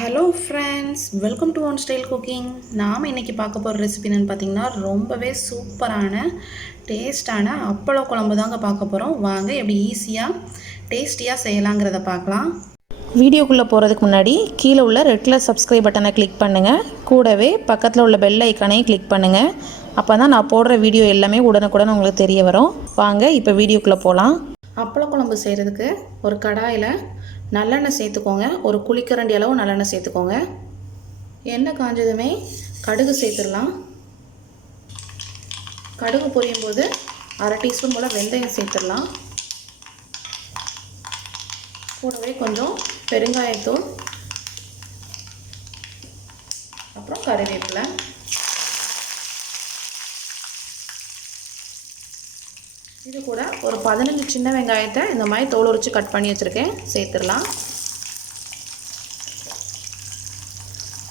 Hello friends, welcome to one style cooking. நாம் இன்றைக்கி பார்க்க போகிற ரெசிபி என்னென்னு பார்த்தீங்கன்னா ரொம்பவே சூப்பரான டேஸ்டான அப்பள குழம்பு தாங்க பார்க்க போகிறோம். வாங்க எப்படி ஈஸியாக டேஸ்டியாக செய்யலாங்கிறத பார்க்கலாம். வீடியோக்குள்ளே போகிறதுக்கு முன்னாடி கீழே உள்ள ரெட் கலர் சப்ஸ்கிரைப் பட்டனை கிளிக் பண்ணுங்கள். கூடவே பக்கத்தில் உள்ள பெல் ஐக்கானையும் கிளிக் பண்ணுங்கள். அப்போ தான் நான் போடுற வீடியோ எல்லாமே உடனுக்குடன் உங்களுக்கு தெரிய வரும். வாங்க இப்போ வீடியோக்குள்ளே போகலாம். அப்பள குழம்பு செய்கிறதுக்கு ஒரு கடாயில் நல்லெண்ணெய் சேர்த்துக்கோங்க. ஒரு குழிக்கரண்டி அளவு நல்லெண்ணெய் சேர்த்துக்கோங்க. எண்ணெய் காஞ்சதுமே கடுகு சேர்த்துடலாம். கடுகு பொரியும் போது அரை டீஸ்பூன் போல் வெந்தயம் சேர்த்துடலாம். கூடவே கொஞ்சம் பெருங்காயத்தூள், அப்புறம் கறிவேப்பிலை, இது கூட ஒரு 15 சின்ன வெங்காயத்தை இந்த மாதிரி தோல் உரித்து கட் பண்ணி வச்சுருக்கேன், சேர்த்துடலாம்.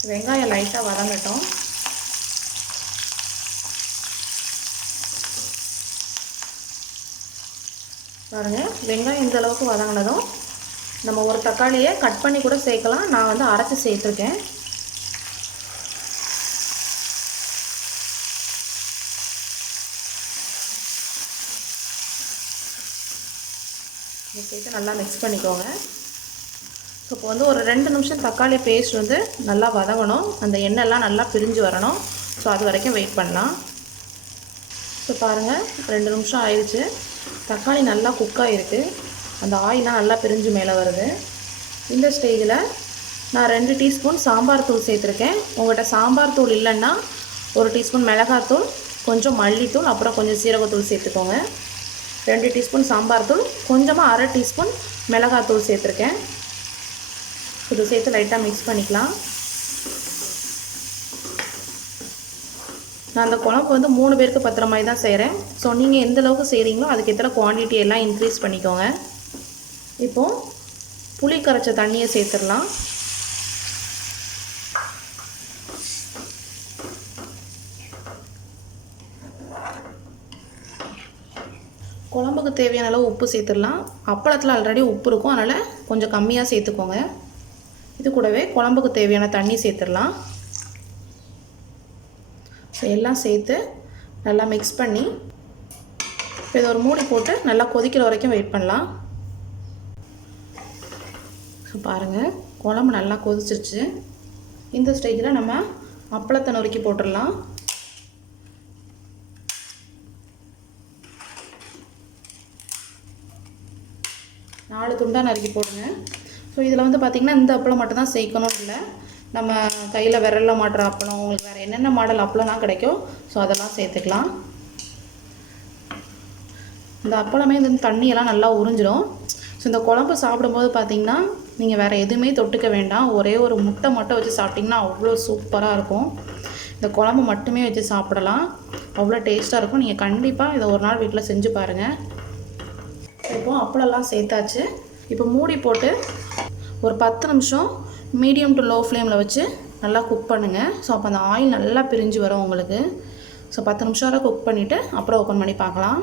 வெங்காயம் லைட்டாக வதங்கட்டும். பாருங்கள், வெங்காயம் இந்த அளவுக்கு வதங்கினதும் நம்ம ஒரு தக்காளியை கட் பண்ணி கூட சேர்க்கலாம். நான் வந்து அரைச்சி சேர்த்துருக்கேன். சேர்த்து நல்லா மிக்ஸ் பண்ணிக்கோங்க. ஸோ இப்போ வந்து ஒரு 2 நிமிஷம் தக்காளி பேஸ்ட் வந்து நல்லா வதங்கணும். அந்த எண்ணெய்லாம் நல்லா பிரிஞ்சு வரணும். ஸோ அது வரைக்கும் வெயிட் பண்ணலாம். ஸோ பாருங்கள், 2 நிமிஷம் ஆயிடுச்சு. தக்காளி நல்லா குக்காக இருக்குது. அந்த ஆயிலாம் நல்லா பிரிஞ்சு மேலே வருது. இந்த ஸ்டேஜில் நான் 2 டீஸ்பூன் சாம்பார் தூள் சேர்த்துருக்கேன். உங்கள்கிட்ட சாம்பார் தூள் இல்லைன்னா 1 டீஸ்பூன் மிளகாத்தூள், கொஞ்சம் மல்லித்தூள், அப்புறம் கொஞ்சம் சீரகத்தூள் சேர்த்துக்கோங்க. 2 டீஸ்பூன் சாம்பார் தூள், கொஞ்சமாக அரை டீஸ்பூன் மிளகாத்தூள் சேர்த்துருக்கேன். இது சேர்த்து லைட்டாக மிக்ஸ் பண்ணிக்கலாம். நான் அந்த குழம்பு வந்து 3 பேருக்கு பத்துற மாதிரி தான் செய்கிறேன். ஸோ நீங்கள் எந்த அளவுக்கு செய்கிறீங்களோ அதுக்கு எத்தனை குவான்டிட்டி எல்லாம் இன்க்ரீஸ் பண்ணிக்கோங்க. இப்போது புளி கரைச்ச தண்ணியை சேர்த்துடலாம். குழம்புக்கு தேவையான அளவு உப்பு சேர்த்துடலாம். அப்பளத்தில் ஆல்ரெடி உப்பு இருக்கும், அதனால் கொஞ்சம் கம்மியாக சேர்த்துக்கோங்க. இது கூடவே குழம்புக்கு தேவையான தண்ணி சேர்த்துடலாம். ஸோ எல்லாம் சேர்த்து நல்லா மிக்ஸ் பண்ணி இப்போ இதை ஒரு மூடி போட்டு நல்லா கொதிக்கிற வரைக்கும் வெயிட் பண்ணலாம். ஸோ பாருங்கள், குழம்பு நல்லா கொதிச்சிருச்சு. இந்த ஸ்டேஜில் நம்ம அப்பளத்தை நொறுக்கி போட்டுடலாம். நாலு துண்டாக நறுக்கி போடுங்க. ஸோ இதில் வந்து பார்த்திங்கன்னா இந்த அப்பளம் மட்டும் தான் சேர்க்கணும் இல்லை, நம்ம கையில் விரலில் மாட்டுற அப்பளம், உங்களுக்கு வேறு என்னென்ன மாடல் அப்பளம்லாம் கிடைக்கும் ஸோ அதெல்லாம் சேர்த்துக்கலாம். இந்த அப்பளமே இந்த தண்ணியெல்லாம் நல்லா உறிஞ்சிடும். ஸோ இந்த குழம்பு சாப்பிடும்போது பார்த்திங்கன்னா நீங்கள் வேறு எதுவுமே தொட்டுக்க வேண்டாம். ஒரே ஒரு முட்டை மட்டும் வச்சு சாப்பிட்டிங்கன்னா அவ்வளோ சூப்பராக இருக்கும். இந்த குழம்பு மட்டுமே வச்சு சாப்பிடலாம், அவ்வளோ டேஸ்ட்டாக இருக்கும். நீங்கள் கண்டிப்பாக இதை ஒரு நாள் வீட்டில் செஞ்சு பாருங்கள். இப்போ அப்பளம்லாம் சேர்த்தாச்சு. இப்போ மூடி போட்டு ஒரு 10 நிமிஷம் மீடியம் டு லோ ஃப்ளேமில் வச்சு நல்லா குக் பண்ணுங்கள். ஸோ அப்போ அந்த ஆயில் நல்லா பிரிஞ்சு வரும் உங்களுக்கு. ஸோ 10 நிமிஷம் வரை குக் பண்ணிவிட்டு அப்புறம் ஓப்பன் பண்ணி பார்க்கலாம்.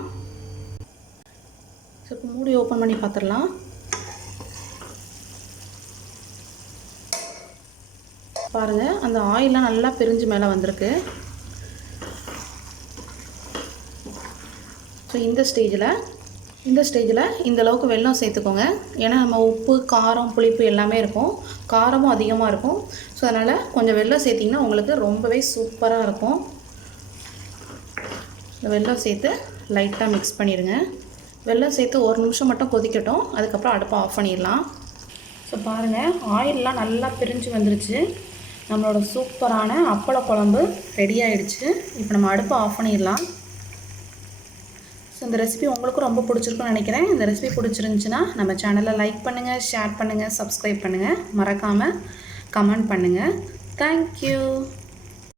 ஸோ இப்போ மூடி ஓப்பன் பண்ணி பார்த்துடலாம். பாருங்கள், அந்த ஆயிலெலாம் நல்லா பிரிஞ்சு மேலே வந்திருக்கு. ஸோ இந்த ஸ்டேஜில் இந்த அளவுக்கு வெல்லம் சேர்த்துக்கோங்க. ஏன்னா நம்ம உப்பு, காரம், புளிப்பு எல்லாமே இருக்கும், காரமும் அதிகமாக இருக்கும். ஸோ அதனால் கொஞ்சம் வெல்லம் சேர்த்திங்கன்னா உங்களுக்கு ரொம்பவே சூப்பராக இருக்கும். வெல்லம் சேர்த்து லைட்டாக மிக்ஸ் பண்ணிடுங்க. வெல்லம் சேர்த்து 1 நிமிஷம் மட்டும் கொதிக்கட்டும், அதுக்கப்புறம் அடுப்பை ஆஃப் பண்ணிடலாம். ஸோ பாருங்கள், ஆயிலெலாம் நல்லா பிரிஞ்சு வந்துருச்சு. நம்மளோட சூப்பரான அப்பள குழம்பு ரெடி ஆகிடுச்சு. இப்போ நம்ம அடுப்பை ஆஃப் பண்ணிடலாம். ஸோ இந்த ரெசிபி உங்களுக்கும் ரொம்ப பிடிச்சிருக்குன்னு நினைக்கிறேன். இந்த ரெசிபி பிடிச்சிருந்துச்சின்னா நம்ம சேனலை லைக் பண்ணுங்கள், ஷேர் பண்ணுங்கள், சப்ஸ்கிரைப் பண்ணுங்கள், மறக்காமல் கமெண்ட் பண்ணுங்கள். தேங்க்யூ.